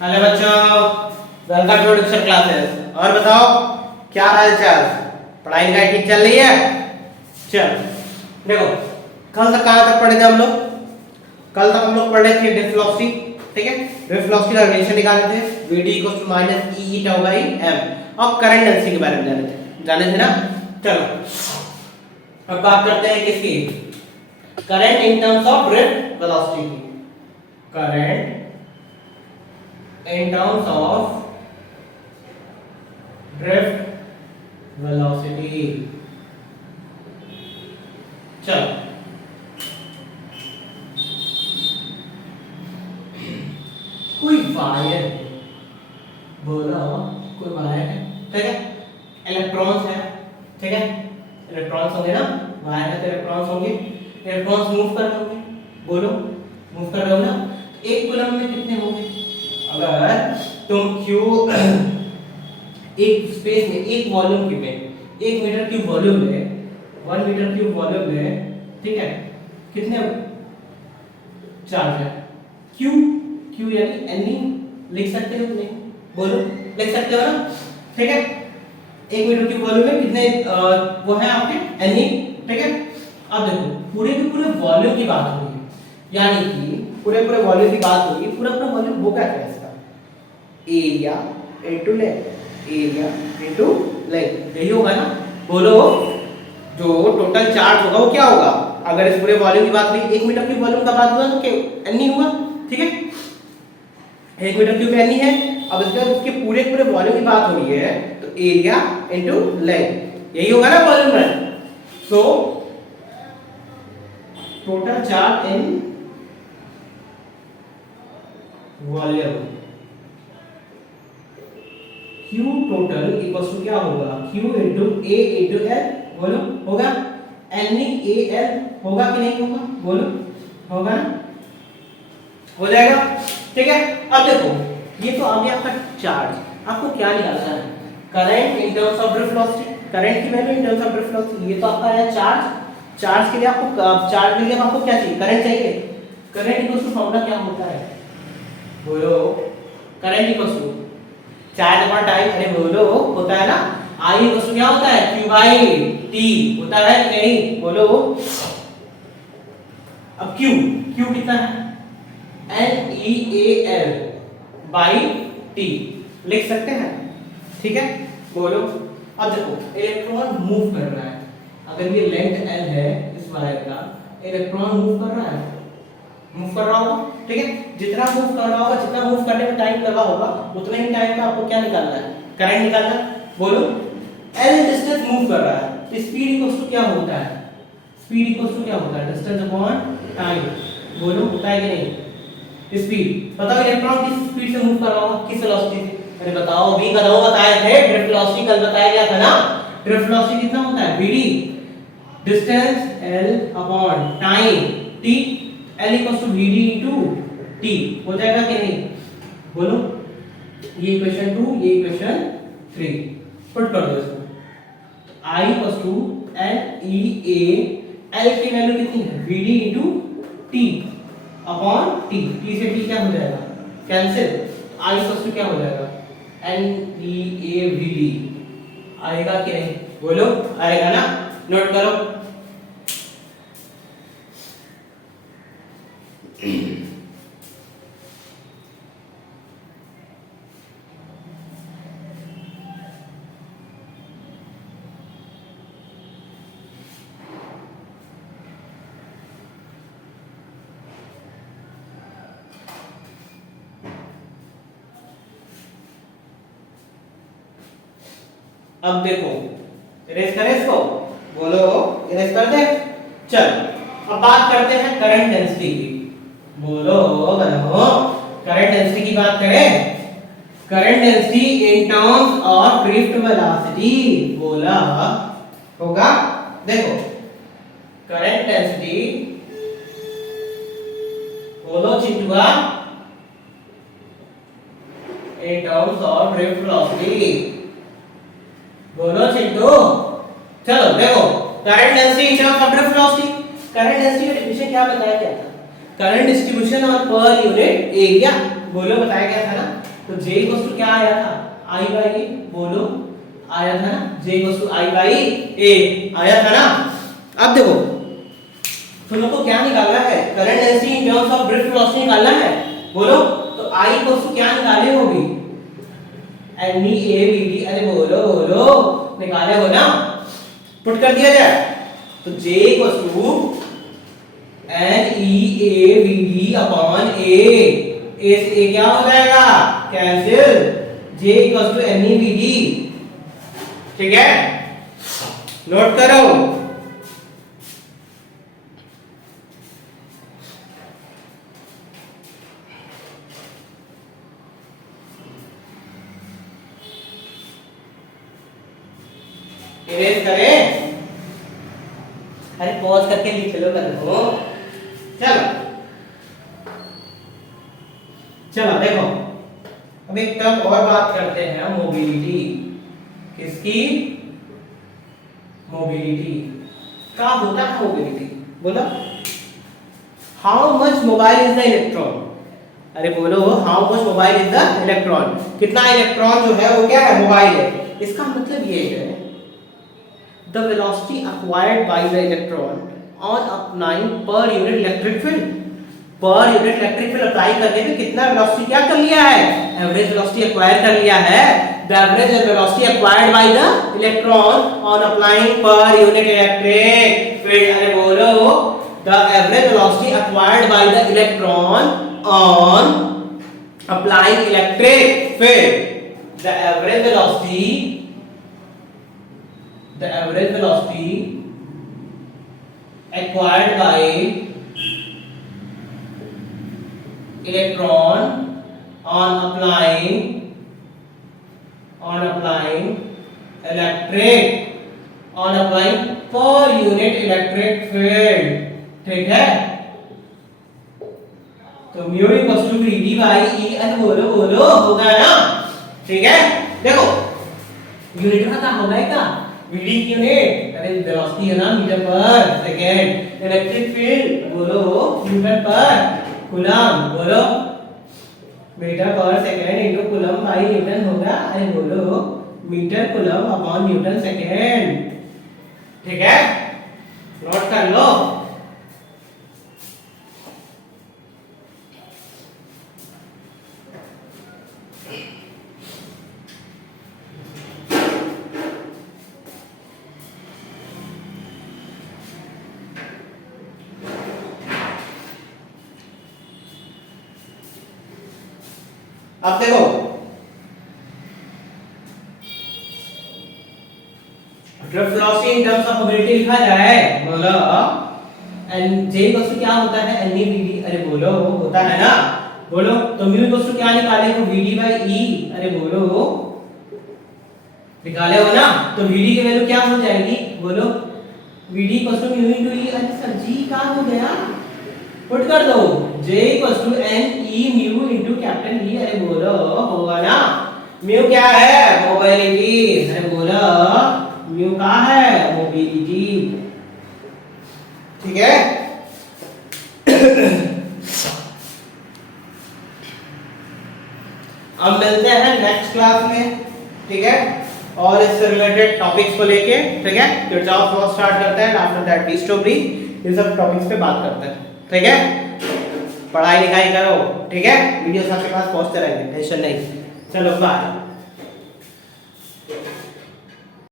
Hello बच्चों, welcome to tuition classes. और बताओ क्या हाल चाल, पढ़ाई लिखाई ठीक चल रही है? चल देखो, कल तक कहाँ तक पढ़े थे हम लोग? कल तक हम लोग पढ़े थे ड्रिफ्ट वेलोसिटी, ठीक है। ड्रिफ्ट वेलोसिटी का रिलेशन निकाले थे, vd = -e e tau by m। अब करंट डेंसिटी के बारे में जाने थे ना। चलो अब बात करते हैं किसकी, current in terms of drift velocity की। Current in terms of drift velocity। चलो कोई वायर बोला, कोई वायर है, ठीक है। इलेक्ट्रॉन्स है, ठीक है। इलेक्ट्रॉन्स होंगे ना, वायर है तो इलेक्ट्रॉन्स होंगे। इलेक्ट्रॉन्स मूव कर रहे होंगे, बोलो मूव कर रहे हो ना। एक कूलम में कितने होंगे? अगर तुम Q एक स्पेस में, एक वॉल्यूम में, 1 मीटर क्यूब वॉल्यूम में, 1 मीटर क्यूब वॉल्यूम में, ठीक है, कितने चार्ज है? Q Q यानी N लिख सकते हो नहीं? बोलो लिख सकते हो ना, ठीक है। 1 मीटर क्यूब वॉल्यूम में कितने वो है आपके N, ठीक है। अब देखो पूरे के पूरे वॉल्यूम की बात हो रही है, यानी कि पूरे वॉल्यूम की बात होगी। पूरा वॉल्यूम होगा क्या इसका? Area into length, area into length, यही होगा ना। बोलो जो टोटल चार्ज होगा वो क्या होगा? अगर इस पूरे वॉल्यूम की बात हुई, 1 मीटर क्यूब वॉल्यूम का बात हुआ तो क्या एन होगा, ठीक है। 1 मीटर क्यूब एन है। अब इसके पूरे वॉल्यूम की बात हो रही है तो एरिया इनटू लेंथ, यही होगा ना वॉल्यूम में। So total charge in volume Q total equals to क्या होगा? Q into A into L, बोलो होगा। N A L होगा कि नहीं होगा? बोलो होगा ना, हो जाएगा, ठीक है। अब देखो ये तो आ गया आपका चार्ज। आपको क्या निकालना है? Current in terms of drift velocity, current की value in terms of drift velocity. ये तो आपका है चार्ज। चार्ज के लिए आपको क्या चाहिए? करंट चाहिए। करंट इक्वल्स टू फॉर्मूला क्या होता है? बोलो current equals to charge upon time, अरे बोलो होता है ना। I इक्वल्स टू क्या होता है? Q बाई T होता है कि नहीं? बोलो। अब Q कितना है? NeAl बाई T लिख सकते हैं, ठीक है। बोलो अब देखो इलेक्ट्रॉन मूव कर रहा है। अगर ये लेंथ L है इस वायर का, इलेक्ट्रॉन मूव कर रहा है, मूव कर रहा होगा, ठीक है। जितना मूव कर रहा होगा, जितना मूव करने में टाइम लगा होगा, उतना ही टाइम में आपको क्या निकालना है? करंट निकालना है। बोलो L डिस्टेंस मूव कर रहा है तो स्पीड इक्वल्स टू क्या होता है? स्पीड इक्वल्स टू क्या होता है? Distance upon time. बोलो होता है कि नहीं? स्पीड बताओ, इलेक्ट्रॉन किस स्पीड से मूव कर रहा होगा, किस वेलोसिटी से? अरे बताओ, अभी कल बताए थे ड्रिफ्ट वेलोसिटी, कल बताया गया था ना। ड्रिफ्ट वेलोसिटी कितना होता है? vd distance L upon time t, L equals to vd into t, हो जाएगा कि नहीं? बोलो ये इक्वेशन 2, ये इक्वेशन 3 पुट कर दो इसको। I equals to NeA, L की वैल्यू कितनी है? vd into t upon t, t से t क्या हो जाएगा? कैंसिल। I इक्वल्स टू क्या हो जाएगा? NeA vd आएगा कि नहीं? बोलो आएगा ना, नोट करो। अब देखो इरेज करें इसको, बोलो इरेज कर दे। चल अब बात करते हैं करंट डेंसिटी की। बोलो बताओ, करंट डेंसिटी की बात करें। Current density in terms of drift velocity बोला होगा। देखो करंट डेंसिटी बोलो चिंटुआ in terms of drift velocity, बोलो चिंटू। चलो देखो current density in terms of drift velocity, current density का डेफिनेशन क्या बताया गया था? करंट डिस्ट्रीब्यूशन और पर यूनिट एरिया, बोलो बताया गया था ना। तो J इक्वल्स टू क्या आया था, I बाई A, बोलो आया था ना, J equals to I by A आया था ना। अब देखो तुम लोग को क्या निकालना है, current density in terms of drift velocity निकालना है, बोलो। तो I इक्वल्स टू क्या निकाले होगी, NEAVD, अरे बोलो बोलो, निकाले हो ना, पुट कर दिया जाए। तो J equals to NEAVD upon A, A क्या हो जाएगा, cancel, J equals to NEVD, ठीक है, नोट करो। इरेज करें, अरे पॉज करके लिख लो कर दो। चलो चलो देखो, अब एक टर्म और बात करते हैं, मोबिलिटी। किसकी, मोबिलिटी। क्या होता है मोबिलिटी, बोलो। How much mobile is the electron, अरे बोलो how much mobile is the electron, कितना इलेक्ट्रॉन जो है वो क्या है, मोबाइल है। इसका मतलब ये है the velocity acquired by the electron on applying per unit electric field, per unit electric field apply करने पे कितना वेलोसिटी क्या कर लिया है, एवरेज वेलोसिटी एक्वायर कर लिया है। the average velocity acquired by the electron on applying per unit electric field, अरे बोलो the average velocity acquired by the electron on applying electric field, the average velocity acquired by electron on applying per unit electric field, ठीक है। तो mu equals to V D by E, अरे बोलो बोलो, होगा ना, ठीक है। देखो यूनिट पता होगा क्या, वीडी की यूनिट, अरे वेलोसिटी है ना, मीटर पर सेकंड। इलेक्ट्रिक फील्ड बोलो न्यूटन पर कूलम, बोलो मीटर पर second into coulomb by newton होगा, अरे बोलो metre coulomb upon newton second, ठीक है, नोट कर लो। अब देखो drift velocity in terms of mobility लिखा जाए, बोलो एन जे इक्वल्स टू क्या होता है, एनईवीडी, अरे बोलो होता है ना, बोलो। तो म्यू इक्वल्स टू क्या निकाले हो, वीडी बाई ई, अरे बोलो निकाले हो ना। तो वीडी की वैल्यू क्या हो जाएगी, बोलो V D equals to mu into E, अरे सर जी क्या हो गया, पुट कर दो, J equals to N E mu into capital E, अरे बोलो होगा ना। म्यू क्या है, मोबिलिटी, अरे बोलो म्यू क्या है, मोबिलिटी, ठीक है। अब मिलते हैं नेक्स्ट क्लास में, ठीक है, और इससे रिलेटेड टॉपिक्स को लेके, ठीक है। किरचॉफ लॉ स्टार्ट करते हैं, आफ्टर दैट डी स्टोक्स, इन सब टॉपिक्स पे बात करते हैं, ठीक है। पढ़ाई लिखाई करो, ठीक है, वीडियोस आपके पास पहुंचते रहेंगे, टेंशन नहीं। चलो बाय।